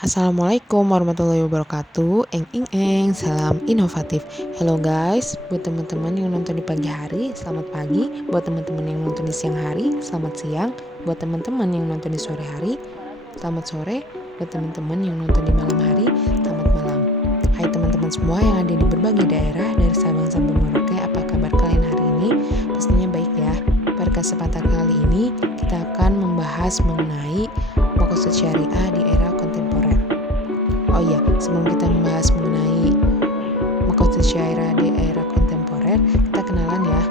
Assalamualaikum warahmatullahi wabarakatuh. Eng, salam inovatif. Hello guys, buat teman-teman yang nonton di pagi hari, selamat pagi. Buat teman-teman yang nonton di siang hari, selamat siang. Buat teman-teman yang nonton di sore hari, selamat sore. Buat teman-teman yang nonton di malam hari, selamat malam. Hai teman-teman semua yang ada di berbagai daerah dari Sabang sampai Merauke, apa kabar kalian hari ini? Pastinya baik ya. Pada kesempatan kali ini kita akan membahas mengenai maqasid syariah di era kontemporer. Oh iya, sebelum kita membahas mengenai maqasid syariah di era kontemporer, kita kenalan ya.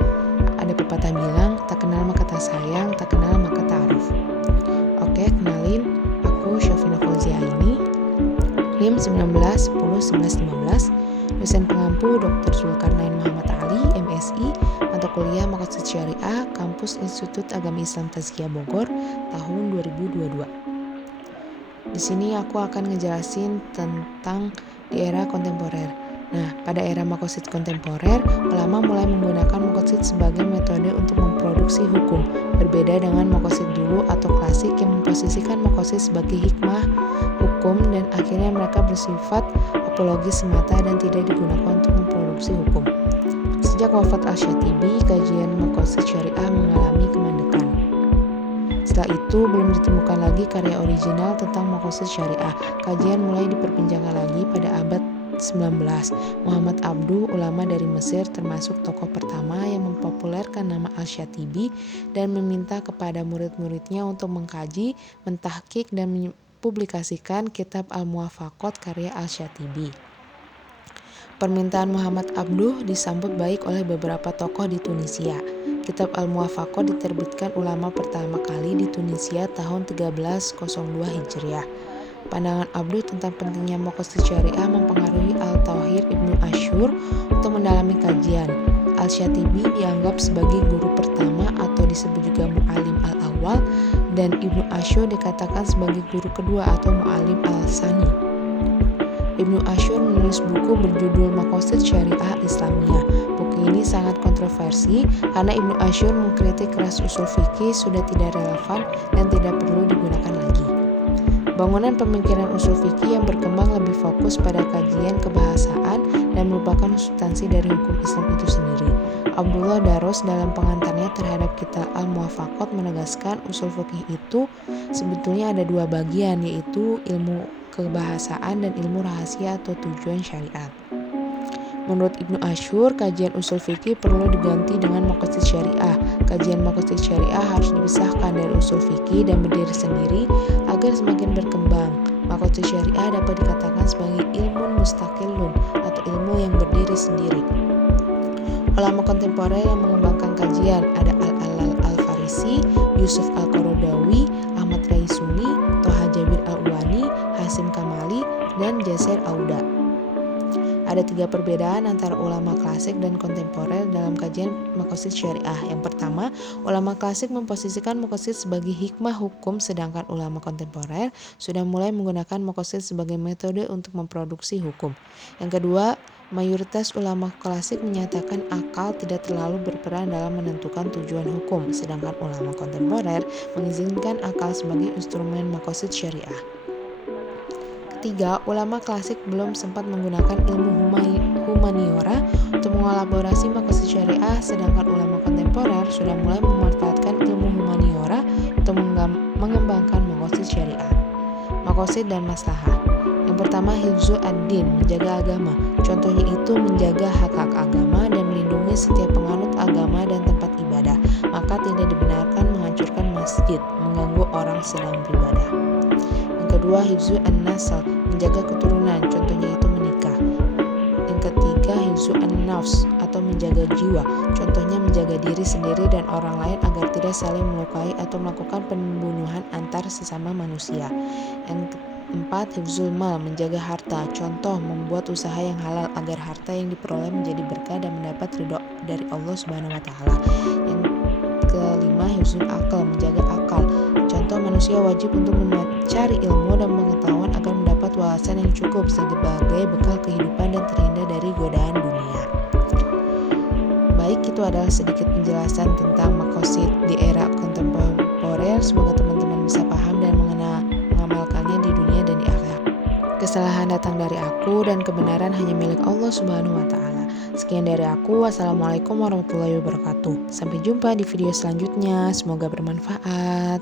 Ada pepatah bilang, tak kenal maka tak sayang, tak kenal maka ta'aruf. Oke, kenalin, aku Syafina Fauzia ini, NIM 19101115, dosen pengampu Dr. Zulkarnain Muhammad Ali, MSI, mata kuliah Maqasid Syariah, Kampus Institut Agama Islam Tazkiyah Bogor, tahun 2022. Di sini aku akan ngejelasin tentang di era kontemporer. Nah, pada era maqasid kontemporer, ulama mulai menggunakan maqasid sebagai metode untuk memproduksi hukum, berbeda dengan maqasid dulu atau klasik yang memposisikan maqasid sebagai hikmah hukum dan akhirnya mereka bersifat apologis semata dan tidak digunakan untuk memproduksi hukum. Sejak wafat Al-Syatibi, kajian maqasid syariah mengalami kemandekan. Setelah itu belum ditemukan lagi karya original tentang maqasid syariah. Kajian mulai diperbincangkan lagi pada abad 19. Muhammad Abduh, ulama dari Mesir, termasuk tokoh pertama yang mempopulerkan nama Al-Syatibi dan meminta kepada murid-muridnya untuk mengkaji, mentahqiq dan mempublikasikan kitab Al-Muwafaqat karya Al-Syatibi. Permintaan Muhammad Abduh disambut baik oleh beberapa tokoh di Tunisia. Kitab Al-Muwafaqat diterbitkan ulama pertama kali di Tunisia tahun 1302 Hijriah. Pandangan Abduh tentang pentingnya maqasid syariah mempengaruhi Al-Thahir Ibnu Asyur untuk mendalami kajian. Al-Syatibi dianggap sebagai guru pertama atau disebut juga Mu'alim al-Awwal, dan Ibnu Asyur dikatakan sebagai guru kedua atau Mu'alim al-Sani. Ibnu Asyur menulis buku berjudul Maqasid Syariah Islamiyah. Buku ini sangat kontroversi karena Ibnu Asyur mengkritik keras usul fikih sudah tidak relevan dan tidak perlu digunakan lagi. Bangunan pemikiran usul fikih yang berkembang lebih fokus pada kajian kebahasaan dan melupakan substansi dari hukum Islam itu sendiri. Abdullah Daros dalam pengantarnya terhadap kitab Al-Muwafaqat menegaskan usul fikih itu sebetulnya ada dua bagian, yaitu ilmu kebahasaan dan ilmu rahasia atau tujuan syariat. Menurut Ibnu Asyur, kajian usul fikih perlu diganti dengan maqasid syariah. Kajian maqasid syariah harus dipisahkan dari usul fikih dan berdiri sendiri agar semakin berkembang. Maqasid syariah dapat dikatakan sebagai ilmu mustaqillun atau ilmu yang berdiri sendiri. Ulama kontemporer yang mengembangkan kajian ada Al-Alal Al-Farisi, Yusuf Al-Qaradawi, Ahmad Raisuni, Toha Jabir Al-Uwani, Hasim Kamali, dan Jaser Auda. Ada tiga perbedaan antara ulama klasik dan kontemporer dalam kajian maqasid syariah. Yang pertama, ulama klasik memposisikan maqasid sebagai hikmah hukum, sedangkan ulama kontemporer sudah mulai menggunakan maqasid sebagai metode untuk memproduksi hukum. Yang kedua, mayoritas ulama klasik menyatakan akal tidak terlalu berperan dalam menentukan tujuan hukum, sedangkan ulama kontemporer mengizinkan akal sebagai instrumen maqasid syariah. Ketiga, ulama klasik belum sempat menggunakan ilmu humaniora untuk mengelaborasi maqasid syariah, sedangkan ulama kontemporer sudah mulai memanfaatkan ilmu humaniora untuk mengembangkan maqasid syariah. Maqasid dan maslahah. Yang pertama, hifzu ad-din, menjaga agama. Contohnya itu menjaga hak-hak agama dan melindungi setiap penganut agama dan tempat ibadah. Maka tidak dibenarkan menghancurkan masjid, mengganggu orang sedang beribadah. Yang kedua, hifzu an-nasl, menjaga keturunan, contohnya itu menikah. Yang ketiga, hifzu an-nafs atau menjaga jiwa, contohnya menjaga diri sendiri dan orang lain agar tidak saling melukai atau melakukan pembunuhan antar sesama manusia. Yang keempat, hifzul mal, menjaga harta, contoh membuat usaha yang halal agar harta yang diperoleh menjadi berkah dan mendapat ridho dari Allah Subhanahu wa taala. Yang kelima, hifzul akal, menjaga akal, contoh manusia wajib untuk mencari ilmu dan pengetahuan agar mendapat wawasan yang cukup sebagai bekal kehidupan dan terhindar dari godaan dunia. Baik, itu adalah sedikit penjelasan tentang maqasid di era kontemporer. Semoga teman-teman bisa paham dan mengamalkannya di dunia dan di akhirat. Kesalahan datang dari aku dan kebenaran hanya milik Allah Subhanahu wa taala. Sekian dari aku. Wassalamualaikum warahmatullahi wabarakatuh. Sampai jumpa di video selanjutnya. Semoga bermanfaat.